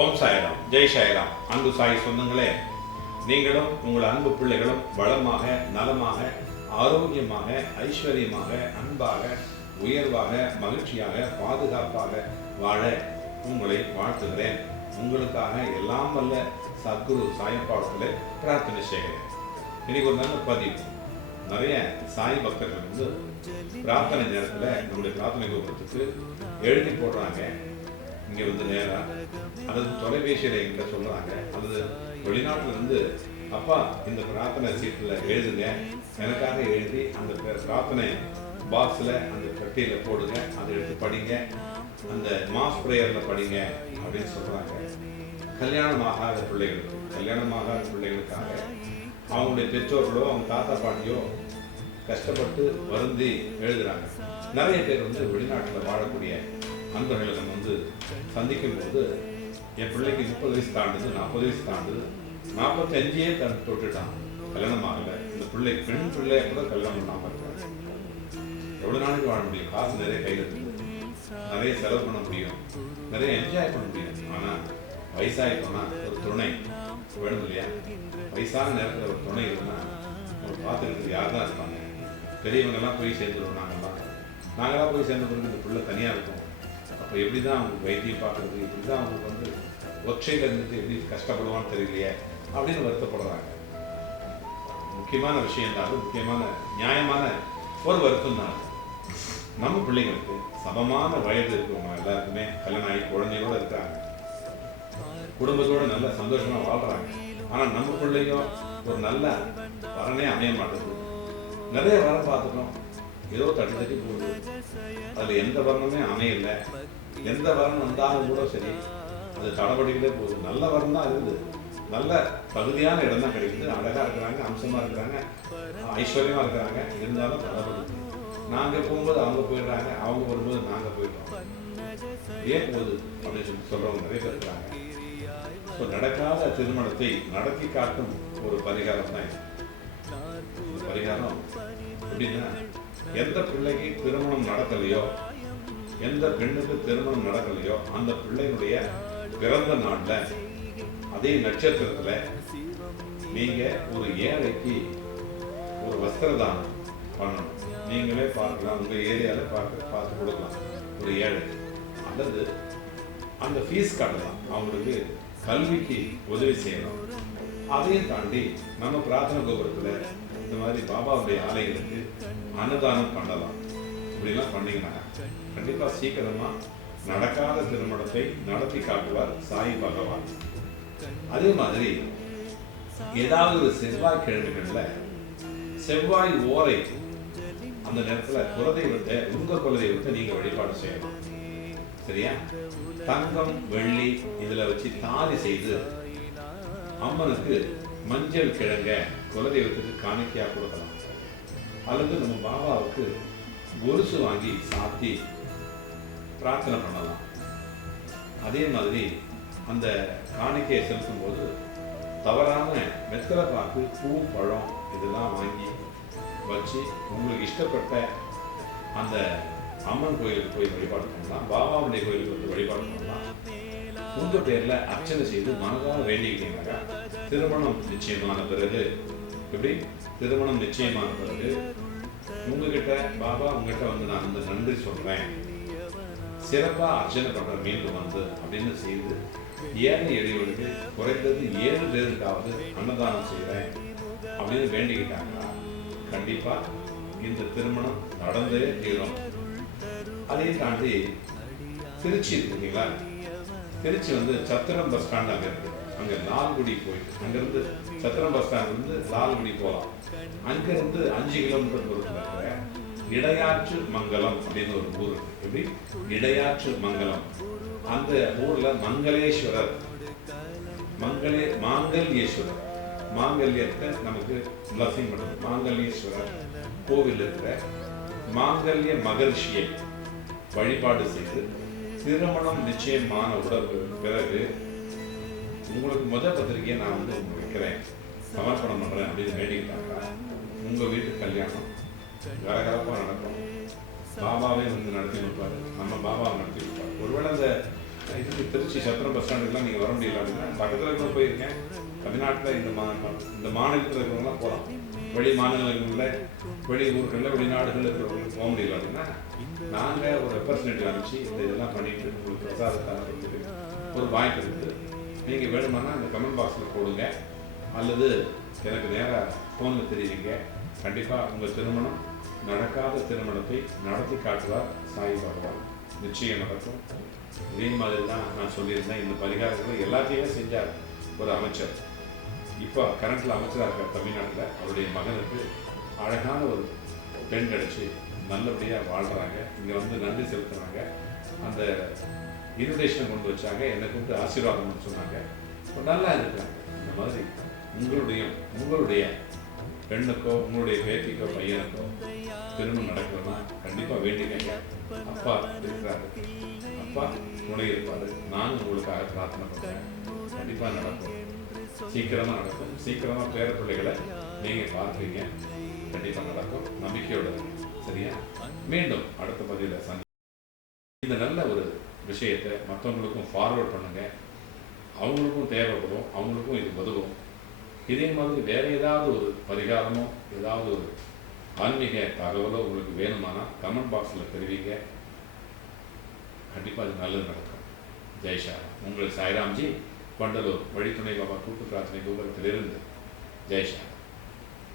ஓம் சாய்ராம். ஜெய் சாய்ராம். அன்பு சாய் சொந்தங்களே நீங்களும் உங்கள் அன்பு பிள்ளைகளும் வளமாக நலமாக ஆரோக்கியமாக ஐஸ்வர்யமாக அன்பாக உயர்வாக மகிழ்ச்சியாக பாதுகாப்பாக வாழ உங்களை வாழ்த்துகிறேன். உங்களுக்காக எல்லாம் வல்ல சத்குரு சாயப்பாடத்தில் பிரார்த்தனை செய்கிறேன். இன்னைக்கு ஒரு நல்ல பதிவு. நிறைய சாய் பக்தர்கள் வந்து பிரார்த்தனை நேரத்தில் நம்முடைய பிரார்த்தனை கோபுரத்துக்கு எழுதி போடுறாங்க. இங்கே வந்து நேராக அல்லது தொலைபேசியில் எங்கிட்ட சொல்கிறாங்க அல்லது வெளிநாட்டில் இருந்து அப்பா இந்த பிரார்த்தனை சீட்டில் எழுதுங்க. எனக்காக எழுதி அந்த பிரார்த்தனை பாக்ஸில் அந்த பெட்டியில் போடுங்க. அதை எடுத்து படிங்க. அந்த மாஸ் ப்ரேயரில் படிங்க. அப்படின்னு சொல்கிறாங்க கல்யாணம் ஆகாத பிள்ளைகளுக்கு கல்யாணம் ஆகாத பிள்ளைகளுக்காக அவங்களுடைய பெற்றோர்களோ அவங்க தாத்தா பாட்டியோ கஷ்டப்பட்டு வருந்தி எழுதுகிறாங்க நிறைய பேர் வந்து வெளிநாட்டில் வாழக்கூடிய அன்பர்களை நம்ம வந்து சந்திக்கும் போது என் பிள்ளைக்கு முப்பது வயசு தாண்டுது நாற்பது வயசு தாண்டுது. நாற்பத்தஞ்சே தன் தொட்டுட்டான். கல்யாணம் ஆகலை. இந்த பிள்ளை பெண் பிள்ளைய கூட கல்யாணம் பண்ணாமல் இருக்காங்க எவ்வளோ நாளைக்கு வாழ முடியும்? காசு நிறைய கையில் இருக்குது நிறைய செலவு பண்ண முடியும். நிறைய என்ஜாய் பண்ண முடியும். ஆனால் வயசாகிட்டோம்னா ஒரு துணை. வேணும் இல்லையா? வயசான நேரத்தில் ஒரு துணை இருந்தால் ஒரு பார்த்துக்கிறது யார் தான் இருப்பாங்க? பெரியவங்கெல்லாம் போய் சேர்ந்துருவோம் நாங்கள்லாம் நாங்களாம் போய் சேர்ந்த பிறகு இந்த பிள்ளை தனியாக இருக்கும். எப்படி தான் அவங்க வைத்தியம் பார்க்குறது இப்படி தான் அவங்களுக்கு வந்து ஒற்றையில் இருந்துட்டு எப்படி கஷ்டப்படுவான்னு தெரியலையே அப்படின்னு வருத்தப்படுறாங்க. முக்கியமான விஷயம் தான் அது முக்கியமான நியாயமான ஒரு வருத்தம் தான் நம்ம பிள்ளைங்களுக்கு சமமான வயது இருக்கிறவங்க எல்லாருக்குமே கல்யாணம் ஆகி குழந்தையோட இருக்காங்க. குடும்பத்தோட நல்ல சந்தோஷமா வாழ்றாங்க. ஆனா நம்ம பிள்ளைங்க ஒரு நல்ல வரனே அமைய மாட்டேங்குது. நிறைய வர பார்த்துக்கணும் ஏதோ தட்டி தட்டி போகுது. அதுல எந்த வரணுமே அமையல. எந்த வரம் வந்தாலும் கூட சரி அது தடபடிக்கிட்டே போகுது. நல்ல வரம் தான் இருக்குது. நல்ல தகுதியான இடம் தான் கிடைக்குது. அழகா இருக்கிறாங்க அம்சமா இருக்கிறாங்க ஐஸ்வர்யமா இருக்கிறாங்க. இருந்தாலும் தடபடி. நாங்க போகும்போது அவங்க போயிடுறாங்க அவங்க வரும்போது நாங்க போயிடுறோம் ஏன் போகுது? அப்படின்னு சொல்லி சொல்றவங்க நிறைய பேர் இருக்கிறாங்க ஸோ நடக்காத திருமணத்தை நடத்தி காட்டும் ஒரு பரிகாரம் தான் இது. பரிகாரம் எப்படின்னா எந்த பிள்ளைக்கு திருமணம் நடக்கலையோ எந்த பெண்ணுக்கு திருமணம் நடக்கலையோ அந்த பிள்ளையினுடைய பிறந்த நாள்ல அதே நட்சத்திரத்துல நீங்க ஒரு ஏழைக்கு ஒரு வஸ்திரதானம் பண்ணணும். நீங்களே பார்க்கலாம் உங்க ஏரியால பார்க்க பார்த்து கொடுக்கலாம். ஒரு ஏழை. அல்லது அந்த ஃபீஸ் கட்டலாம். அவங்களுக்கு கல்விக்கு உதவி செய்யலாம் அதையும் தாண்டி நம்ம பிரார்த்தனை கோபுரத்துல இந்த மாதிரி பாபாவுடைய ஆலயங்களுக்கு அன்னதானம் பண்ணலாம். இப்படிலாம் பண்ணீங்கன்னா கண்டிப்பா சீக்கிரமா நடக்காத திருமணத்தை நடத்தி காட்டுவார் சாய் பகவான். அதே மாதிரி ஏதாவது ஒரு செவ்வாய் கிழமைகள்ல செவ்வாய் ஓரை அந்த நேரத்துல குலதெய்வத்தை உங்க குலதெய்வத்தை நீங்க வழிபாடு செய்யணும். சரியா? தங்கம் வெள்ளி இதுல வச்சு தாலி செய்து அம்மனுக்கு மஞ்சள் கிழங்க குலதெய்வத்துக்கு காணிக்கையாக கொடுக்கலாம். அல்லது நம்ம பாபாவுக்கு கொலுசு வாங்கி சாத்தி பிரார்த்தனை பண்ணலாம். அதே மாதிரி அந்த காணிக்கையை செலுத்தும் போது தவறாம வெத்தலை பாக்கு பூ பழம் இதெல்லாம் வாங்கி வச்சு உங்களுக்கு இஷ்டப்பட்ட அந்த அம்மன் கோயிலுக்கு போய் வழிபாடு பண்ணலாம். பாபாவுடைய கோயிலுக்கு வந்து வழிபாடு பண்ணலாம். உங்கள் பேரில் அர்ச்சனை செய்து மனதாக வேண்டிக்கிட்டீங்கன்னா திருமணம் நிச்சயமான பிறகு எப்படி? திருமணம் நிச்சயமான பிறகு உங்ககிட்ட பாபா உங்ககிட்ட வந்து நான் வந்து நன்றி சொல்றேன். சிறப்பா அர்ச்சனை பண்ணுற மீண்டும் வந்து அப்படின்னு செய்து ஏழை எளியவர்களுக்கு குறைந்தது ஏழு பேருக்காவது அன்னதானம் செய்கிறேன் அப்படின்னு வேண்டிக்கிட்டாங்கன்னா கண்டிப்பா இந்த திருமணம் நடந்தே தீரும். அதையும் தாண்டி திருச்சி இருக்குங்களா திருச்சி வந்து சத்திரம் பஸ் ஸ்டாண்ட் அங்கே அங்கே லால்குடி போயிட்டு அங்கேருந்து சத்திரம் பஸ் ஸ்டாண்ட் இருந்து லால்குடி போகலாம். அங்கேருந்து அஞ்சு கிலோமீட்டர் தூரத்தில் இருக்கிற இடையாற்று மங்கலம் அப்படின்னு ஒரு ஊர் எப்படி? இடையாற்று மங்கலம். அந்த ஊர்ல மங்களேஸ்வரர். மங்களே மாங்கல்யேஸ்வரர். மாங்கல்யத்தை நமக்கு பிளஸிங் பண்ணுது. மாங்கல்யேஸ்வரர் கோவில் இருக்கிற மாங்கல்ய மகர்ஷியை வழிபாடு செய்து திருமணம் நிச்சயமான உடல் பிறகு உங்களுக்கு முத பத்திரிக்கையை நான் வந்து உங்களுக்கு வைக்கிறேன். சமர்ப்பணம் பண்றேன் அப்படின்னு வேண்டிக்கிட்டாங்க உங்க வீட்டு கல்யாணம். கரகரப்பா நடக்கும். பாபாவே வந்து நடத்தி வைப்பாரு நம்ம பாபாவை நடத்தி வைப்பார் ஒருவேளை அந்த இதுக்கு திருச்சி சத்திரம் பஸ் ஸ்டாண்டுக்குலாம் நீங்கள் வர முடியல அப்படின்னா பக்கத்தில் இருக்க போயிருக்கேன். தமிழ்நாட்டில் இந்த மா இந்த மாநிலத்தில் இருக்கிறவங்களாம் போகலாம் வெளி மாநிலங்களில் வெளி ஊர்களில் வெளிநாடுகளில் இருக்கிறவங்களுக்கு போக முடியல அப்படின்னா நாங்கள் ஒரு ரெப்ரசன்டேட்டிவ் அனுப்பிச்சு இந்த இதெல்லாம் பண்ணிட்டு உங்களுக்கு பிரசாதத்தை ஒரு வாய்ப்பு இருக்குது. நீங்கள் வேணுமானா அந்த கமெண்ட் பாக்ஸில் போடுங்க. அல்லது எனக்கு நேராக ஃபோனில் தெரியுங்க கண்டிப்பாக உங்கள் திருமணம் நடக்காத திருமணத்தை நடத்தி காட்டுவார் சாய் பகவான். நிச்சயம் நடக்கும். இதே மாதிரி தான் நான் சொல்லியிருந்தேன். இந்த பரிகாரங்களை எல்லாத்தையும் செஞ்சார் ஒரு அமைச்சர். இப்போ கரண்டில் அமைச்சராக இருக்கார் தமிழ்நாட்டில். அவருடைய மகனுக்கு அழகான ஒரு பெண் கிடச்சி நல்லபடியாக வாழ்கிறாங்க இங்கே வந்து நன்றி செலுத்துகிறாங்க அந்த இன்விடேஷனை கொண்டு வச்சாங்க. என்னை கொண்டு ஆசீர்வாதம்னு சொன்னாங்க. இப்போ நல்லா இருக்காங்க இந்த மாதிரி உங்களுடைய உங்களுடைய பெண்ணுக்கோ உங்களுடைய பேத்திக்கோ பையனுக்கோ திருமணம் நடக்கணும்னா கண்டிப்பாக வேண்டிக்கங்க. அப்பா இருக்கிறாரு. அப்பா துணை இருப்பாரு. நானும் உங்களுக்காக பிரார்த்தனை பண்ணுறேன் கண்டிப்பாக நடக்கும். சீக்கிரமாக நடக்கும். சீக்கிரமாக பேர பிள்ளைகளை நீங்கள் பார்ப்பீங்க. கண்டிப்பாக நடக்கும். நம்பிக்கையோட சரியா? மீண்டும் அடுத்த பதிவில் சந்தி இந்த நல்ல ஒரு விஷயத்தை மற்றவங்களுக்கும் ஃபார்வர்ட் பண்ணுங்கள் அவங்களுக்கும் தேவைப்படும் அவங்களுக்கும் இது உதவும். இதே மாதிரி வேற ஏதாவது ஒரு பரிகாரமோ ஏதாவது ஒரு ஆன்மீக தகவலோ உங்களுக்கு வேணுமானா கமெண்ட் பாக்ஸில் தெரிவிங்க. கண்டிப்பாக அது நல்லது நடக்கும். ஜெய்ஷா உங்கள் சாய்ராம்ஜி கொண்டலூர் வழித்துணை பாபா கூட்டு பிரார்த்தனை கோபுரத்திலிருந்து. ஜெய்ஷா